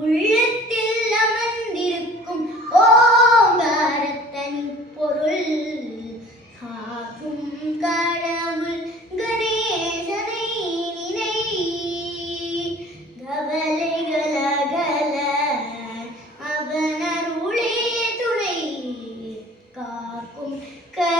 உள்ளத்தில் அமர்ந்திருக்கும் ஓங்காரத்தன் பொருள் காக்கும் கடவுள் கணேசனை நினை கவலைகள் அகல அவனருளே துணை காக்கும் க